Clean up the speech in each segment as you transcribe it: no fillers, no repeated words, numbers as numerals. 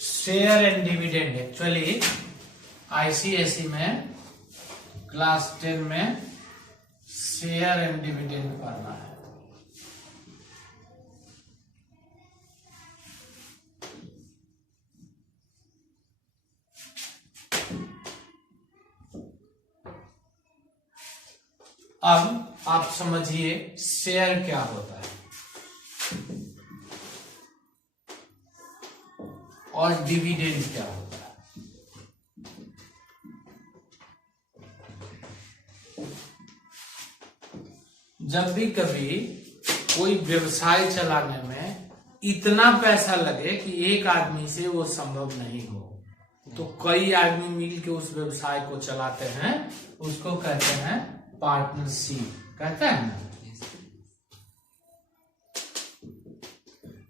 Share and dividend. Actually ICSE में class 10 में share and dividend पढ़ना है। अब आप समझिए शेयर क्या होता है और डिविडेंड क्या होता है। जब भी कभी कोई व्यवसाय चलाने में इतना पैसा लगे कि एक आदमी से वो संभव नहीं हो, तो कई आदमी मिलकर उस व्यवसाय को चलाते हैं, उसको कहते हैं पार्टनरशिप, कहते हैं ना।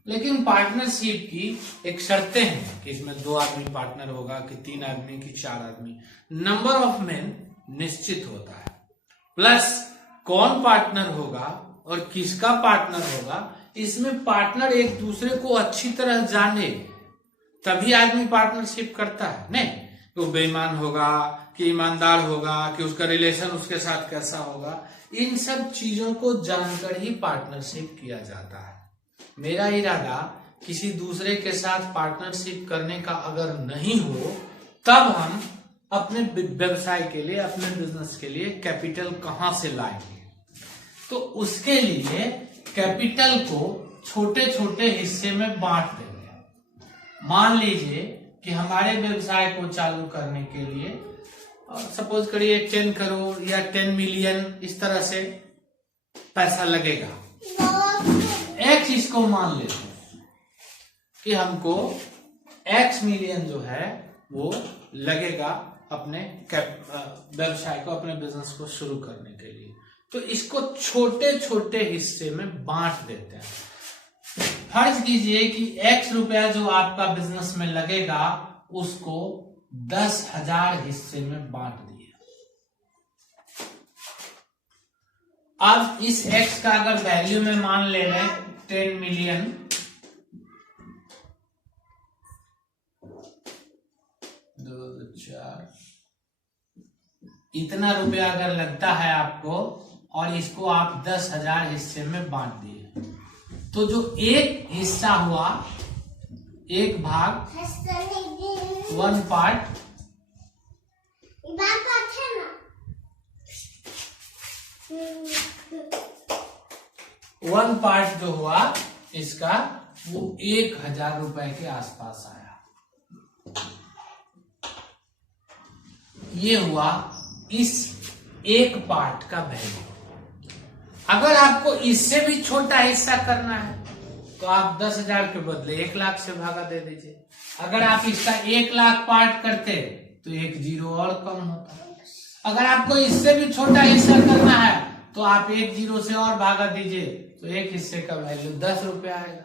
लेकिन पार्टनरशिप की एक शर्तें हैं कि इसमें 2 आदमी पार्टनर होगा कि 3 आदमी कि 4 आदमी। नंबर ऑफ मेन निश्चित होता है, प्लस कौन पार्टनर होगा और किसका पार्टनर होगा, इसमें पार्टनर एक दूसरे को अच्छी तरह जाने तभी आदमी पार्टनरशिप करता है। नहीं तो बेईमान होगा कि ईमानदार होगा कि उसका रिलेशन उसके साथ कैसा होगा, इन सब चीजों को जानकर ही पार्टनरशिप किया जाता है। मेरा इरादा किसी दूसरे के साथ पार्टनरशिप करने का अगर नहीं हो, तब हम अपने व्यवसाय के लिए, अपने बिजनेस के लिए कैपिटल कहां से लाएंगे। तो उसके लिए कैपिटल को छोटे छोटे हिस्से में बांट देंगे। मान लीजिए कि हमारे व्यवसाय को चालू करने के लिए सपोज करिए 10 करोड़ या 10 मिलियन इस तरह से पैसा लगेगा। एक चीज को मान लेते हैं कि हमको X मिलियन जो है वो लगेगा अपने व्यवसाय को, अपने बिजनेस को शुरू करने के लिए। तो इसको छोटे छोटे हिस्से में बांट देते हैं। फर्ज कीजिए कि X रुपया जो आपका बिजनेस में लगेगा उसको 10,000 हिस्से में बांट दिए। अब इस X का अगर वैल्यू में मान ले रहे 10 मिलियन, इतना रुपया अगर लगता है आपको और इसको आप 10,000 हिस्से में बांट दिए, तो जो एक हिस्सा हुआ, एक भाग, 1 पार्ट, वन पार्ट जो हुआ इसका वो 1,000 रुपए के आसपास आया। ये हुआ इस एक पार्ट का वैल्यू। अगर आपको इससे भी छोटा हिस्सा करना है तो आप 10,000 के बदले 1 लाख से भागा दे दीजिए। अगर आप इसका 1 लाख पार्ट करते तो 1 जीरो और कम होता। अगर आपको इससे भी छोटा हिस्सा करना है तो आप 1 जीरो से और भागा दीजिए, तो एक हिस्से का वैल्यू 10 रुपया आएगा।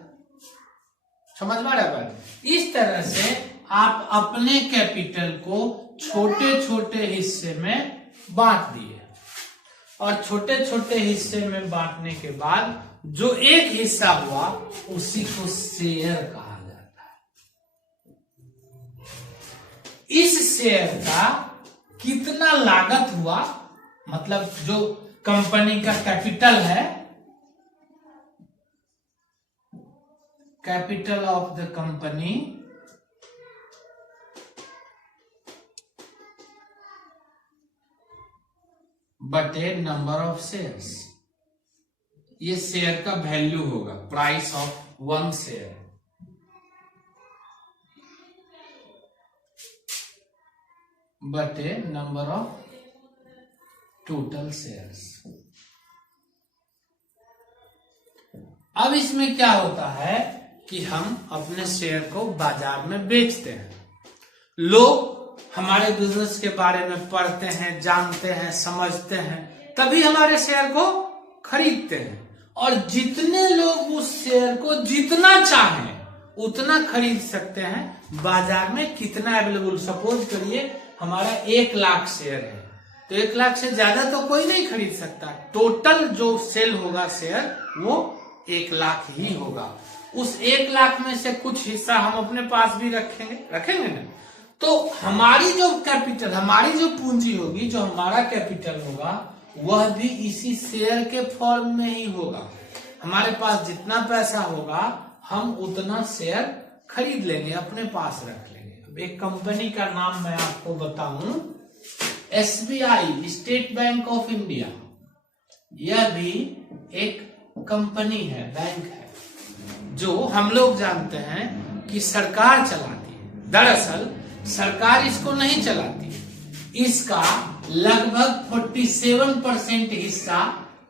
समझ में आ रहा है? इस तरह से आप अपने कैपिटल को छोटे छोटे हिस्से में बांट दिए, और छोटे छोटे हिस्से में बांटने के बाद जो एक हिस्सा हुआ उसी को शेयर कहा जाता है। इस शेयर का कितना लागत हुआ, मतलब जो कंपनी का कैपिटल है, कैपिटल ऑफ द कंपनी बटे नंबर ऑफ शेयर्स, ये शेयर का वैल्यू होगा, प्राइस ऑफ 1 शेयर बटे नंबर ऑफ टोटल शेयर्स। अब इसमें क्या होता है कि हम अपने शेयर को बाजार में बेचते हैं। लोग हमारे बिजनेस के बारे में पढ़ते हैं, जानते हैं, समझते हैं, तभी हमारे शेयर को खरीदते हैं। और जितने लोग उस शेयर को जितना चाहें उतना खरीद सकते हैं। बाजार में कितना अवेलेबल, सपोज करिए हमारा 1 लाख शेयर है, तो 1 लाख से ज्यादा तो कोई नहीं खरीद सकता। टोटल जो सेल होगा शेयर वो 1 लाख ही होगा। उस 1 लाख में से कुछ हिस्सा हम अपने पास भी रखेंगे ना। तो हमारी जो कैपिटल, हमारी जो पूंजी होगी, जो हमारा कैपिटल होगा, वह भी इसी शेयर के फॉर्म में ही होगा। हमारे पास जितना पैसा होगा हम उतना शेयर खरीद लेंगे, अपने पास रख लेंगे। अब एक कंपनी का नाम मैं आपको बताऊं, SBI, state bank of India. यह भी एक कंपनी है, बैंक है, जो हम लोग जानते हैं कि सरकार चलाती है। दरअसल सरकार इसको नहीं चलाती, इसका लगभग 47% हिस्सा,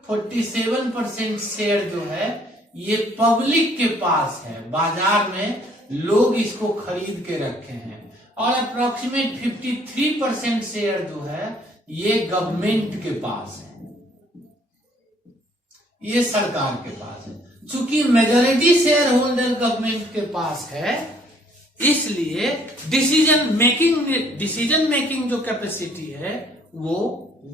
47% शेयर जो है ये पब्लिक के पास है। बाजार में लोग इसको खरीद के रखे हैं, और अप्रोक्सीमेट 53% शेयर जो है ये गवर्नमेंट के पास है, ये सरकार के पास है। चूंकि मेजॉरिटी शेयर होल्डर गवर्नमेंट के पास है, इसलिए डिसीजन मेकिंग जो कैपेसिटी है वो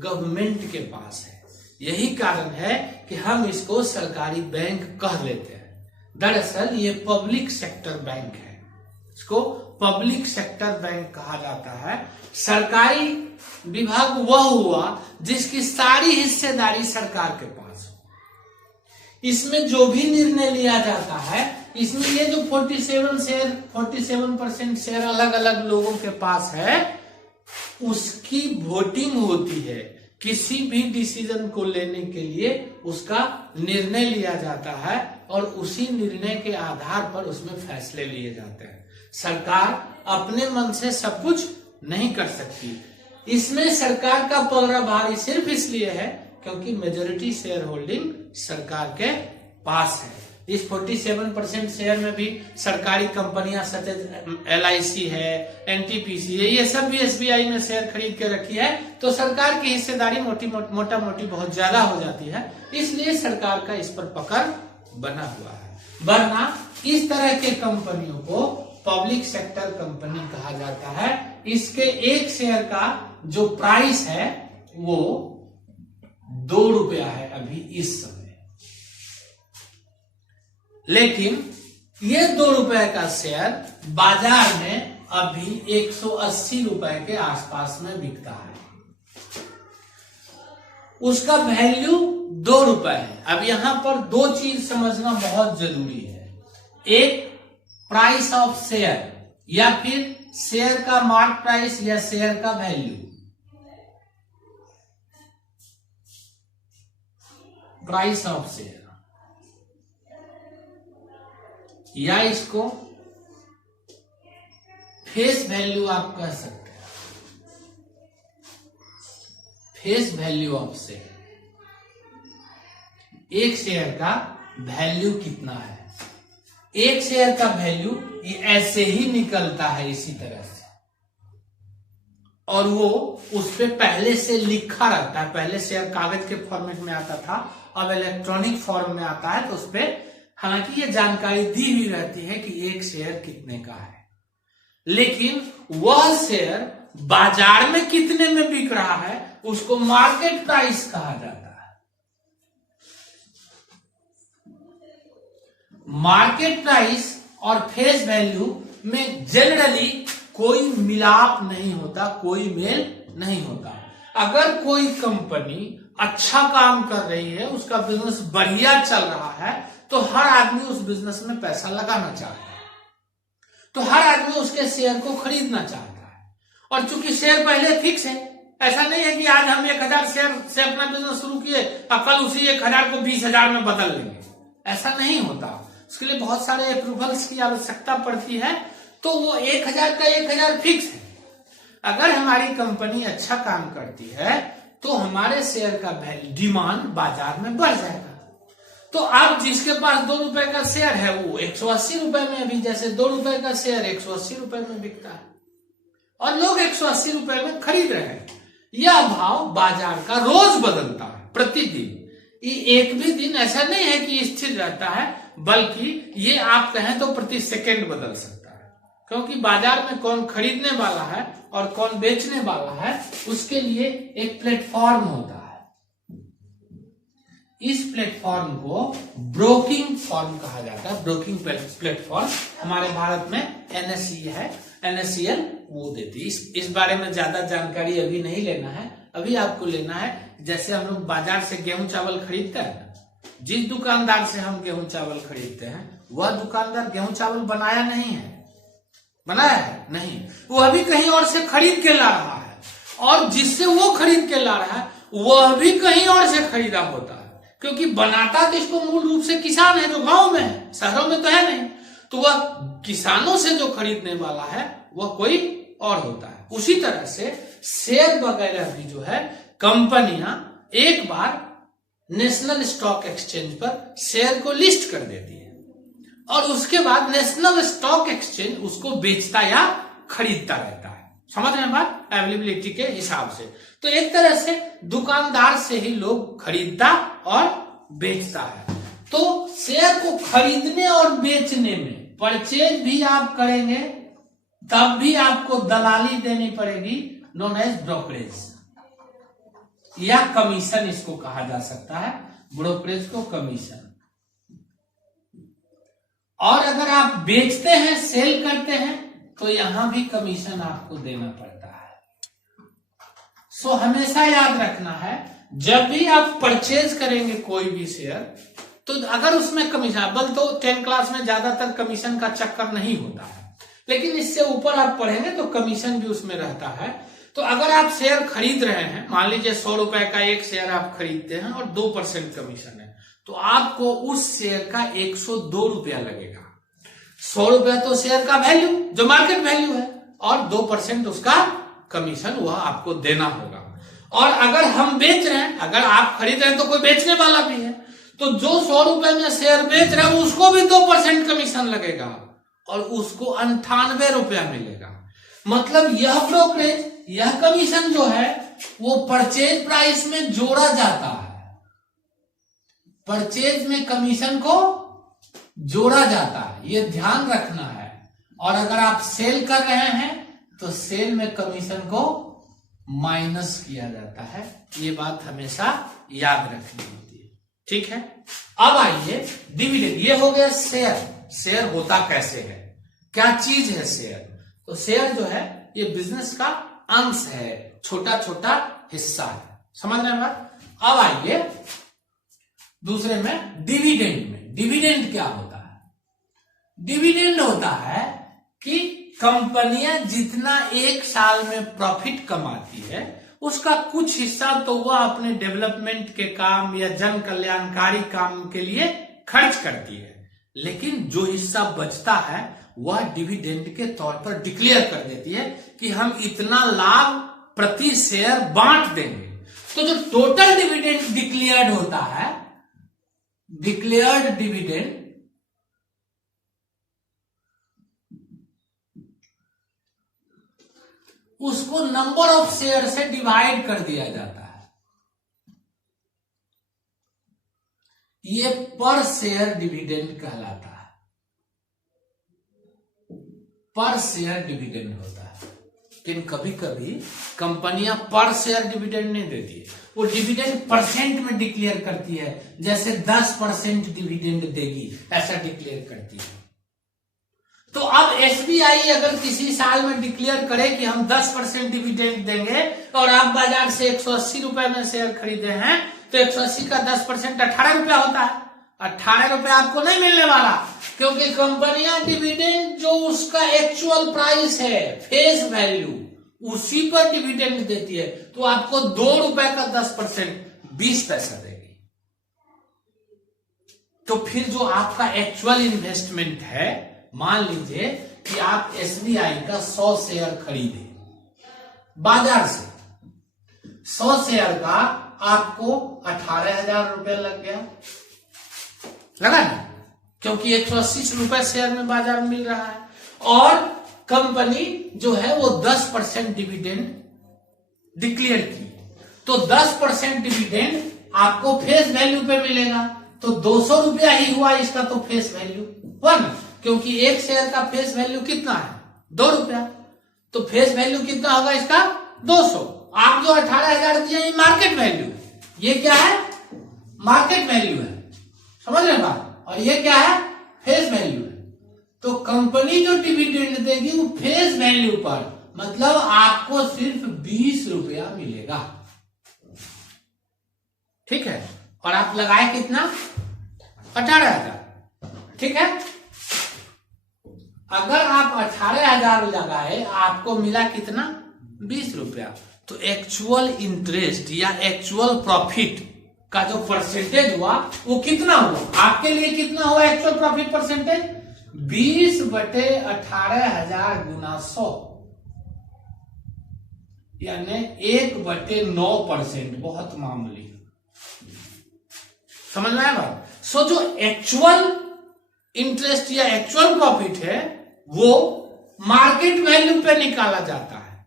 गवर्नमेंट के पास है। यही कारण है कि हम इसको सरकारी बैंक कह लेते हैं। दरअसल ये पब्लिक सेक्टर बैंक है, इसको पब्लिक सेक्टर बैंक कहा जाता है। सरकारी विभाग वह हुआ जिसकी सारी हिस्सेदारी सरकार के पास हो। इसमें जो भी निर्णय लिया जाता है, इसमें ये जो 47% शेयर अलग अलग लोगों के पास है, उसकी वोटिंग होती है। किसी भी डिसीजन को लेने के लिए उसका निर्णय लिया जाता है, और उसी निर्णय के आधार पर उसमें फैसले लिए जाते हैं। सरकार अपने मन से सब कुछ नहीं कर सकती। इसमें सरकार का पलड़ा भारी सिर्फ इसलिए है क्योंकि मेजॉरिटी शेयर होल्डिंग सरकार के पास है। इस 47% शेयर में भी सरकारी कंपनियां सच LIC है, NTPC है, ये सब भी SBI में शेयर खरीद के रखी है। तो सरकार की हिस्सेदारी मोटा मोटी बहुत ज्यादा हो जाती है, इसलिए सरकार का इस पर पकड़ बना हुआ है। वरना इस तरह के कंपनियों को पब्लिक सेक्टर कंपनी कहा जाता है। इसके एक शेयर का जो प्राइस है वो 2 रुपया है अभी इस समय, लेकिन ये 2 रुपए का शेयर बाजार में अभी 180 रुपए के आसपास में बिकता है। उसका वैल्यू 2 रुपए है। अब यहां पर 2 चीज समझना बहुत जरूरी है। एक, प्राइस ऑफ शेयर, या फिर शेयर का मार्क प्राइस या शेयर का वैल्यू। प्राइस ऑफ शेयर, या इसको फेस वैल्यू आप कह सकते हैं। फेस वैल्यू ऑफ शेयर, एक शेयर का वैल्यू कितना है। एक शेयर का वैल्यू ये ऐसे ही निकलता है इसी तरह से, और वो उस पे पहले से लिखा रहता है। पहले शेयर कागज के फॉर्मेट में आता था, अब इलेक्ट्रॉनिक फॉर्म में आता है। तो उस पे हालांकि ये जानकारी दी हुई रहती है कि एक शेयर कितने का है, लेकिन वह शेयर बाजार में कितने में बिक रहा है उसको मार्केट प्राइस कहा जाता है। मार्केट प्राइस और फेस वैल्यू में जनरली कोई मिलाप नहीं होता, कोई मेल नहीं होता। अगर कोई कंपनी अच्छा काम कर रही है, उसका बिजनेस बढ़िया चल रहा है, तो हर आदमी उस बिजनेस में पैसा लगाना चाहता है, तो हर आदमी उसके शेयर को खरीदना चाहता है। और चूंकि शेयर पहले फिक्स है, ऐसा नहीं है कि आज हम 1000 शेयर से अपना बिजनेस शुरू किए और कल उसी 1000 को 20,000 में बदल लेंगे, ऐसा नहीं होता। उसके लिए बहुत सारे अप्रूवल्स की आवश्यकता पड़ती है। तो वो 1000 का 1000 फिक्स है। अगर हमारी कंपनी अच्छा काम करती है तो हमारे शेयर का डिमांड बाजार में बढ़ जाएगा। तो अब जिसके पास 2 रुपए का शेयर है वो 180 रुपए में, अभी जैसे 2 रुपए का शेयर 180 रुपए में बिकता है और लोग 180 रुपए में खरीद रहे हैं। यह भाव बाजार का रोज बदलता है, प्रतिदिन। ये एक भी दिन ऐसा नहीं है कि स्थिर रहता है, बल्कि ये आप कहें तो प्रति सेकंड बदल सकता है, क्योंकि बाजार में कौन खरीदने वाला है और कौन बेचने वाला है उसके लिए एक प्लेटफॉर्म होता है। इस प्लेटफॉर्म को ब्रोकिंग फॉर्म कहा जाता है। ब्रोकिंग प्लेटफॉर्म हमारे भारत में एनएसई है, एनएसईएल वो देती है। इस बारे में ज्यादा जानकारी अभी नहीं लेना है। अभी आपको लेना है, जैसे हम लोग बाजार से गेहूं चावल खरीदते हैं ना, जिस दुकानदार से हम गेहूं चावल खरीदते हैं वह दुकानदार गेहूं चावल बनाया नहीं है, बनाया है नहीं, वो अभी कहीं और से खरीद के ला रहा है, और जिससे वो खरीद के ला रहा है वह भी कहीं और से खरीदा होता है, क्योंकि बनाता तो इसको मूल रूप से किसान है जो गांव में है, शहरों में तो है नहीं। तो वह किसानों से जो खरीदने वाला है वह कोई और होता है। उसी तरह से शेयर वगैरह भी जो है कंपनियां एक बार नेशनल स्टॉक एक्सचेंज पर शेयर को लिस्ट कर देती है, और उसके बाद नेशनल स्टॉक एक्सचेंज उसको बेचता या खरीदता रहता है। समझ रहे हैं बात, अवेलेबिलिटी के हिसाब से। तो एक तरह से दुकानदार से ही लोग खरीदता और बेचता है। तो शेयर को खरीदने और बेचने में, परचेज भी आप करेंगे तब भी आपको दलाली देनी पड़ेगी, नोन एज ब्रोकरेज या कमीशन, इसको कहा जा सकता है, ब्रोकरेज को कमीशन। और अगर आप बेचते हैं, सेल करते हैं, तो यहां भी कमीशन आपको देना पड़ता है। सो हमेशा याद रखना है, जब भी आप परचेज करेंगे कोई भी शेयर, तो अगर उसमें कमीशन, बल तो 10 क्लास में ज्यादातर कमीशन का चक्कर नहीं होता है, लेकिन इससे ऊपर आप पढ़ेंगे तो कमीशन भी उसमें रहता है। तो अगर आप शेयर खरीद रहे हैं, मान लीजिए 100 रुपए का एक शेयर आप खरीदते हैं और 2% कमीशन है, तो आपको उस शेयर का 102 रुपया लगेगा। 100 रुपया तो शेयर का वैल्यू, जो मार्केट वैल्यू है, और 2% उसका कमीशन वह आपको देना होगा। और अगर हम बेच रहे हैं, अगर आप खरीद रहे हैं तो कोई बेचने वाला भी है, तो जो 100 रुपए में शेयर बेच रहा है उसको भी 2% कमीशन लगेगा और उसको 98 रुपया मिलेगा। मतलब यह ब्रोकरेज, यह कमीशन जो है वो परचेज प्राइस में जोड़ा जाता है। परचेज में कमीशन को जोड़ा जाता है, ये ध्यान रखना है। और अगर आप सेल कर रहे हैं तो सेल में कमीशन को माइनस किया जाता है। ये बात हमेशा याद रखनी होती है, ठीक है। अब आइए डिविडेंड, ये हो गया शेयर। शेयर होता कैसे है, क्या चीज है शेयर? तो शेयर जो है ये बिजनेस का अंश है, छोटा छोटा हिस्सा है। समझ रहे हैं बात? अब आइए दूसरे में, डिविडेंड में। डिविडेंड क्या होता है? डिविडेंड होता है कि कंपनियां जितना एक साल में प्रॉफिट कमाती है उसका कुछ हिस्सा तो वह अपने डेवलपमेंट के काम या जन कल्याणकारी काम के लिए खर्च करती है, लेकिन जो हिस्सा बचता है वह डिविडेंड के तौर पर डिक्लेयर कर देती है कि हम इतना लाभ प्रति शेयर बांट देंगे। तो जो टोटल डिविडेंड डिक्लेयर्ड होता है, डिक्लेयर्ड डिविडेंड, उसको नंबर ऑफ शेयर से डिवाइड कर दिया जाता है। ये पर शेयर डिविडेंड कहलाता है, पर शेयर डिविडेंड होता है। लेकिन कभी कभी कंपनियां पर शेयर डिविडेंड नहीं देती है, वो डिविडेंड परसेंट में डिक्लेयर करती है, जैसे 10% डिविडेंड देगी ऐसा डिक्लेयर करती है। तो अब एसबीआई अगर किसी साल में डिक्लेयर करे कि हम 10% डिविडेंड देंगे और आप बाजार से 180 रुपए में शेयर खरीदे हैं, तो 180 का 10% 18 रुपया होता है। 18 रुपया आपको नहीं मिलने वाला, क्योंकि कंपनियां डिविडेंड जो उसका एक्चुअल प्राइस है, फेस वैल्यू, उसी पर डिविडेंड देती है। तो आपको 2 रुपए का 10% 20 पैसा देगी। तो फिर जो आपका एक्चुअल इन्वेस्टमेंट है, मान लीजिए कि आप एसबीआई का 100 शेयर खरीदे बाजार से, 100 शेयर का आपको 18,000 रुपया लग गया, लगा ना, क्योंकि 180 रुपए शेयर में बाजार में मिल रहा है। और कंपनी जो है वो 10% डिविडेंड डिक्लेयर की, तो 10% डिविडेंड आपको फेस वैल्यू पे मिलेगा, तो 200 रुपया ही हुआ इसका तो फेस वैल्यू 1, क्योंकि एक शेयर का फेस वैल्यू कितना है 2 रुपया, तो फेस वैल्यू कितना होगा इसका 200। आप जो 18,000 दिए ये मार्केट वैल्यू, ये क्या है मार्केट वैल्यू है, समझ रहे बात, और ये क्या है, फेस वैल्यू है। तो कंपनी जो डिविडेंड देगी वो फेस वैल्यू पर, मतलब आपको सिर्फ 20 रुपया मिलेगा, ठीक है। और आप लगाए कितना, 18,000, ठीक है। अगर आप 18,000 लगाए, आपको मिला कितना, 20 रुपया। तो एक्चुअल इंटरेस्ट या एक्चुअल प्रॉफिट का जो परसेंटेज हुआ वो कितना हुआ, आपके लिए कितना हुआ एक्चुअल प्रॉफिट परसेंटेज, 20/18,000 गुना 100, यानी 1/9%, बहुत मामूली, समझना है बात। सो जो एक्चुअल इंटरेस्ट या एक्चुअल प्रॉफिट है वो मार्केट वैल्यू पे निकाला जाता है,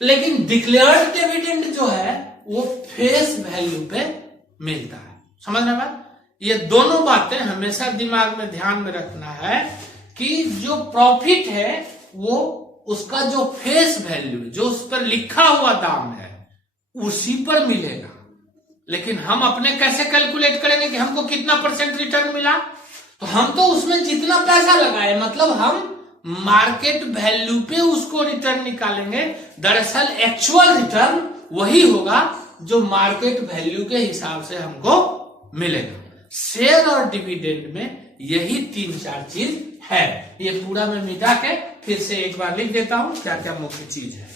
लेकिन डिक्लेयर्ड डिविडेंड जो है वो फेस वैल्यू पे मिलता है, समझना बात। ये दोनों बातें हमेशा दिमाग में ध्यान में रखना है कि जो प्रॉफिट है वो उसका जो फेस वैल्यू, जो उस पर लिखा हुआ दाम है, उसी पर मिलेगा। लेकिन हम अपने कैसे कैलकुलेट करेंगे कि हमको कितना परसेंट रिटर्न मिला, तो हम तो उसमें जितना पैसा लगाए, मतलब हम मार्केट वैल्यू पे उसको रिटर्न निकालेंगे। दरअसल एक्चुअल रिटर्न वही होगा जो मार्केट वैल्यू के हिसाब से हमको मिलेगा। शेयर और डिविडेंड में यही 3-4 चीज है। ये पूरा मैं मिटा के फिर से एक बार लिख देता हूं क्या क्या मुख्य चीज है।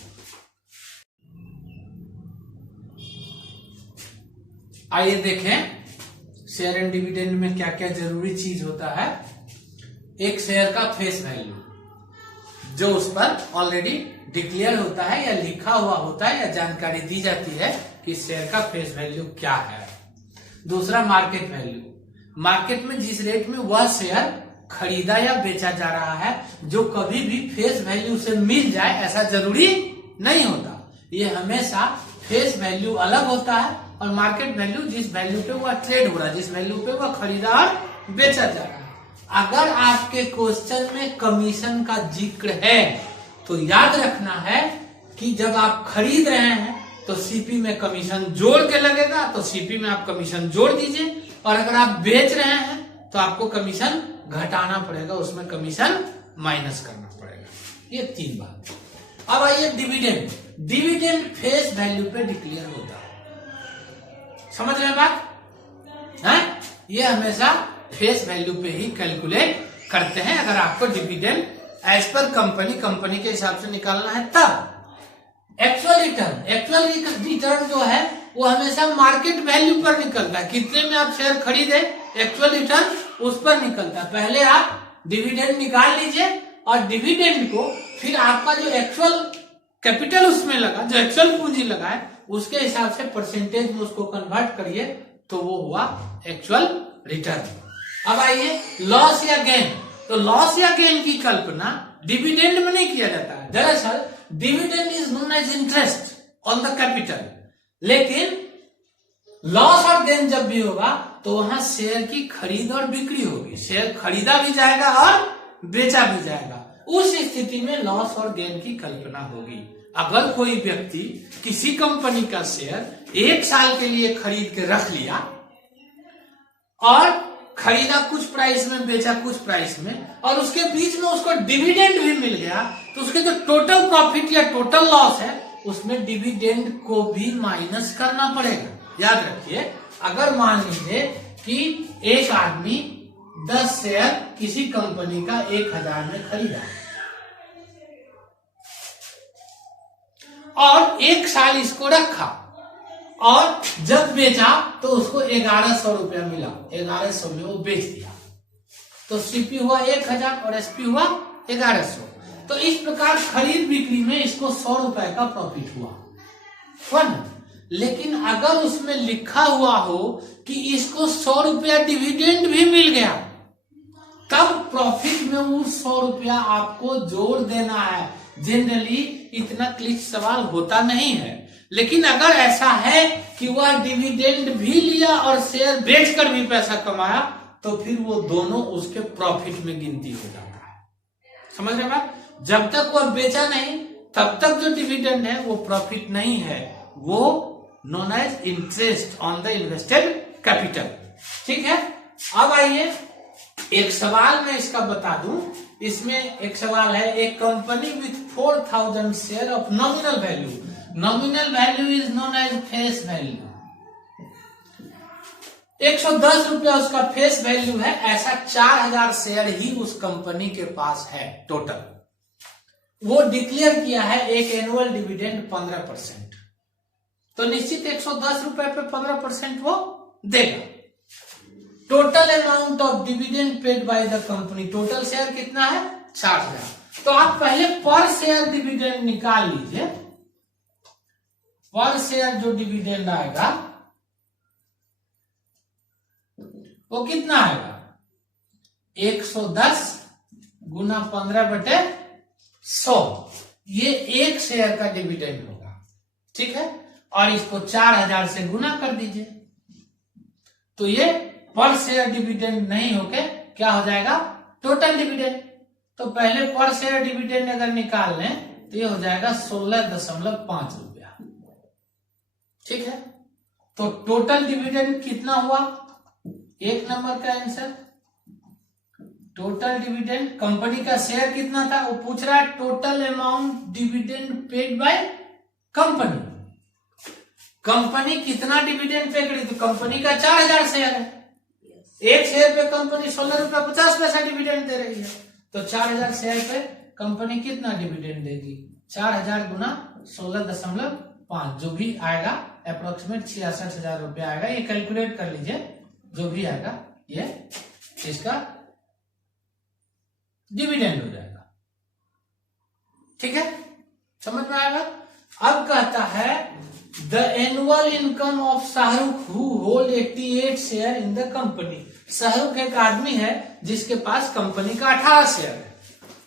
आइए देखें शेयर एंड डिविडेंड में क्या क्या जरूरी चीज होता है। एक शेयर का फेस वैल्यू जो उस पर ऑलरेडी डिक्लेयर होता है या लिखा हुआ होता है या जानकारी दी जाती है कि शेयर का फेस वैल्यू क्या है। दूसरा मार्केट वैल्यू, मार्केट में जिस रेट में वह शेयर खरीदा या बेचा जा रहा है, जो कभी भी फेस वैल्यू से मिल जाए ऐसा जरूरी नहीं होता। ये हमेशा फेस वैल्यू अलग होता है और मार्केट वैल्यू जिस वैल्यू पे वह ट्रेड हो रहा है, जिस वैल्यू पे वह खरीदा और बेचा जा रहा है। अगर आपके क्वेश्चन में कमीशन का जिक्र है तो याद रखना है कि जब आप खरीद रहे हैं तो सीपी में कमीशन जोड़ के लगेगा, तो सीपी में आप कमीशन जोड़ दीजिए, और अगर आप बेच रहे हैं तो आपको कमीशन घटाना पड़ेगा, उसमें कमीशन माइनस करना पड़ेगा। ये 3 बात। अब आइए डिविडेंड। डिविडेंड फेस वैल्यू पे डिक्लेयर होता है, समझ रहे हैं बात है? ये हमेशा फेस वैल्यू पे ही कैलकुलेट करते हैं। अगर आपको डिविडेंड एज पर कंपनी के हिसाब से निकालना है तब। एक्चुअल रिटर्न जो है वो हमेशा मार्केट वैल्यू पर निकलता है, कितने में आप शेयर खरीदे एक्चुअल रिटर्न उस पर निकलता है। पहले आप डिविडेंड निकाल लीजिए और डिविडेंड को फिर आपका जो एक्चुअल कैपिटल उसमें लगा, जो एक्चुअल पूंजी लगा है, उसके हिसाब से परसेंटेज में उसको कन्वर्ट करिए तो वो हुआ एक्चुअल रिटर्न। अब आइए लॉस या गेन। तो लॉस या गेन की कल्पना डिविडेंड में नहीं किया जाता है। दरअसल dividend is known as interest on the capital, लेकिन लॉस और गेन जब भी होगा तो वहां शेयर की खरीद और बिक्री होगी, शेयर खरीदा भी जाएगा और बेचा भी जाएगा। उस स्थिति में लॉस और गेन की कल्पना होगी। अगर कोई व्यक्ति किसी कंपनी का शेयर 1 साल के लिए खरीद के रख लिया और खरीदा कुछ प्राइस में, बेचा कुछ प्राइस में, और उसके बीच में उसको डिविडेंड भी मिल गया, तो उसके जो टोटल प्रॉफिट या टोटल लॉस है उसमें डिविडेंड को भी माइनस करना पड़ेगा। याद रखिए, अगर मान लीजिए कि एक आदमी 10 शेयर किसी कंपनी का 1000 में खरीदा और 1 साल इसको रखा और जब बेचा तो उसको 1100 रुपया मिला, 1100 में वो बेच दिया, तो सीपी हुआ 1000 और एसपी हुआ 1100। तो इस प्रकार खरीद बिक्री में इसको 100 रुपए का प्रॉफिट हुआ ना। लेकिन अगर उसमें लिखा हुआ हो कि इसको 100 रुपया डिविडेंड भी मिल गया, तब प्रॉफिट में वो 100 रुपया आपको जोड़ देना है। जनरली इतना क्लिष्ट सवाल होता नहीं है, लेकिन अगर ऐसा है कि वह डिविडेंड भी लिया और शेयर बेचकर भी पैसा कमाया, तो फिर वो दोनों उसके प्रॉफिट में गिनती हो जाता है। समझ रहे बात? जब तक वह बेचा नहीं तब तक जो डिविडेंड है वो प्रॉफिट नहीं है, वो known as interest on the invested capital. ठीक है, अब आइए एक सवाल मैं इसका बता दूं। इसमें एक सवाल है, एक company with 4000 share of nominal value, nominal value is known as face value, 110 रुपया उसका फेस वैल्यू है, ऐसा 4000 शेयर ही उस कंपनी के पास है टोटल। वो डिक्लेयर किया है एक एनुअल डिविडेंड 15%, तो निश्चित 110 रुपए पे 15% वो देगा। Total amount of dividend paid by the company, total share कितना है 4000। तो आप पहले पर शेयर डिविडेंड निकाल लीजिए। पर शेयर जो डिविडेंड आएगा वो कितना आएगा, 110 गुना 15/100, ये एक शेयर का डिविडेंड होगा। ठीक है, और इसको 4000 से गुना कर दीजिए, तो ये पर शेयर डिविडेंड नहीं होके क्या हो जाएगा, टोटल डिविडेंड। तो पहले पर शेयर डिविडेंड अगर निकाल लें तो ये हो जाएगा 16.5 रुपया। ठीक है, तो टोटल डिविडेंड कितना हुआ, एक नंबर का आंसर। टोटल डिविडेंड, कंपनी का शेयर कितना था, वो पूछ रहा है total amount dividend paid by company. Company कितना डिविडेंड पे करी, तो कंपनी का 4000 शेयर है, एक शेयर पे कंपनी 16.50 डिविडेंड दे रही है, तो 4000 शेयर पे कंपनी कितना डिविडेंड देगी, 4000 गुना 16.5, जो भी आएगा अप्रोक्सीमेट 66,000 रुपया आएगा। ये कैलकुलेट कर लीजिए, जो भी आएगा ये इसका डिविडेंड हो जाएगा। ठीक है, समझ में आएगा। अब कहता है the annual income of Shahrukh who hold 88 share in the company. Shahrukh एक आदमी है जिसके पास कंपनी का 18 शेयर है,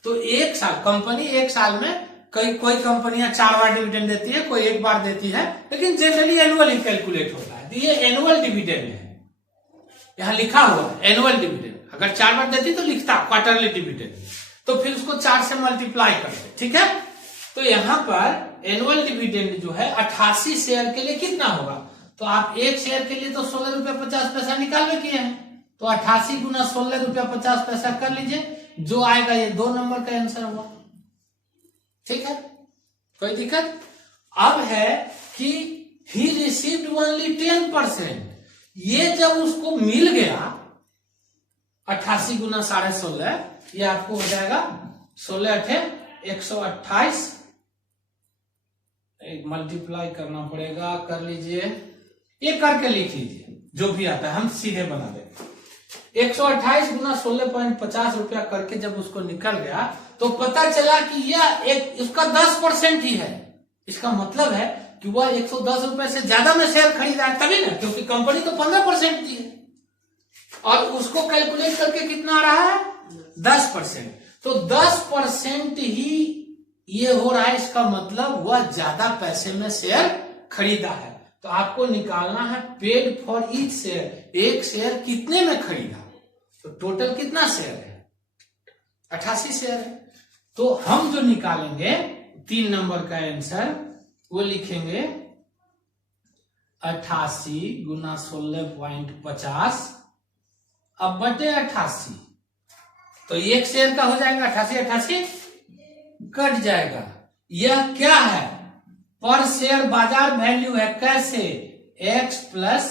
तो एक साल कंपनी, एक साल में कोई कंपनियां 4 बार डिविडेंड देती है, कोई एक बार देती है, लेकिन जनरली एनुअल ही कैलकुलेट होता है। तो ये एनुअल डिविडेंड है, यहां लिखा हुआ है एनुअल डिविडेंड। अगर 4 बार देती तो लिखता क्वार्टरली डिविडेंड, तो फिर उसको 4 से मल्टीप्लाई करते। ठीक है, तो यहां पर एनुअल डिविडेंड जो है 88 शेयर के लिए कितना होगा, तो आप एक शेयर के लिए तो 16.50 निकाल में किए हैं, तो 88 गुना 16.50 कर लीजिए, जो आएगा ये 2 नंबर का आंसर हुआ। ठीक है, कोई दिक्कत। अब है कि ही रिसीव्ड ओनली 10%, ये जब उसको मिल गया 88 गुना 16.5, ये आपको हो जाएगा 16×8 128, मल्टीप्लाई करना पड़ेगा, कर लीजिए, ये करके लिख लीजिए, जो भी आता है हम सीधे बना देंगे। 128 गुना 16.50 रुपया करके जब उसको निकल गया तो पता चला कि यह एक उसका 10% ही है। इसका मतलब है कि वह 110 रुपए से ज्यादा में शेयर खरीदा है, तभी ना, क्योंकि कंपनी तो 15% दी है और उसको कैलकुलेट करके कितना आ रहा है 10%, तो 10% ही ये हो रहा है। इसका मतलब वह ज्यादा पैसे में शेयर खरीदा है। तो आपको निकालना है पेड फॉर ईच शेयर, एक शेयर कितने में खरीदा, तो टोटल कितना शेयर है 88 शेयर है। तो हम जो निकालेंगे 3 नंबर का आंसर वो लिखेंगे 88 गुना 16.50 अब बटे 88, तो एक शेयर का हो जाएगा 88 कट जाएगा। यह क्या है, पर शेयर बाजार वैल्यू है, कैसे, x प्लस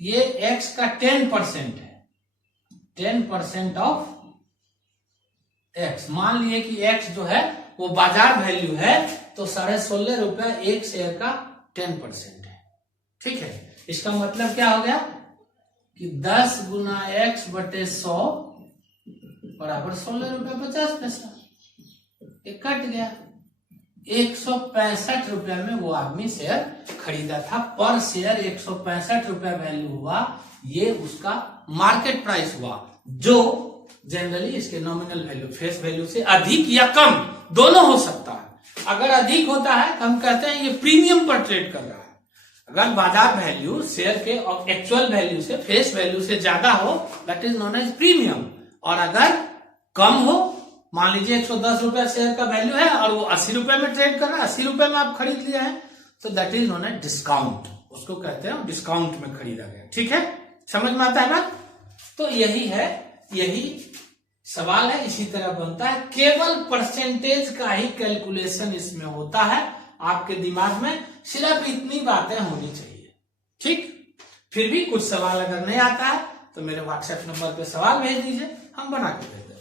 ये x का 10% है, 10% ऑफ x। मान लिए कि x जो है वो बाजार वैल्यू है, तो 16.5 रुपया एक शेयर का 10% है। ठीक है, इसका मतलब क्या हो गया कि 10 गुना x बटे 100 बराबर 16.50 रुपया, ये कट गया। 165 रुपया में वो आदमी शेयर खरीदा था, पर शेयर 165 रुपया वैल्यू हुआ, ये उसका मार्केट प्राइस हुआ, जो जनरली इसके नॉमिनल वैल्यू फेस वैल्यू से अधिक या कम दोनों हो सकता है। अगर अधिक होता है तो हम कहते हैं ये प्रीमियम पर ट्रेड कर रहा है। अगर बाजार वैल्यू शेयर के एक्चुअल वैल्यू से फेस वैल्यू से ज्यादा हो, that is known as premium, और अगर कम हो, मान लीजिए 110 रुपया शेयर का वैल्यू है और वो 80 रुपए में ट्रेड कर रहा है, 80 रुपए में आप खरीद लिया है, तो that is known as discount. उसको कहते हैं डिस्काउंट में खरीदा गया। ठीक है, समझ में आता है बात? तो यही है, यही सवाल है, इसी तरह बनता है। केवल परसेंटेज का ही कैलकुलेशन इसमें होता है। आपके दिमाग में सिर्फ इतनी बातें होनी चाहिए। ठीक, फिर भी कुछ सवाल अगर नहीं आता है तो मेरे व्हाट्सएप नंबर पे सवाल भेज दीजिए, हम बना के भेज देंगे।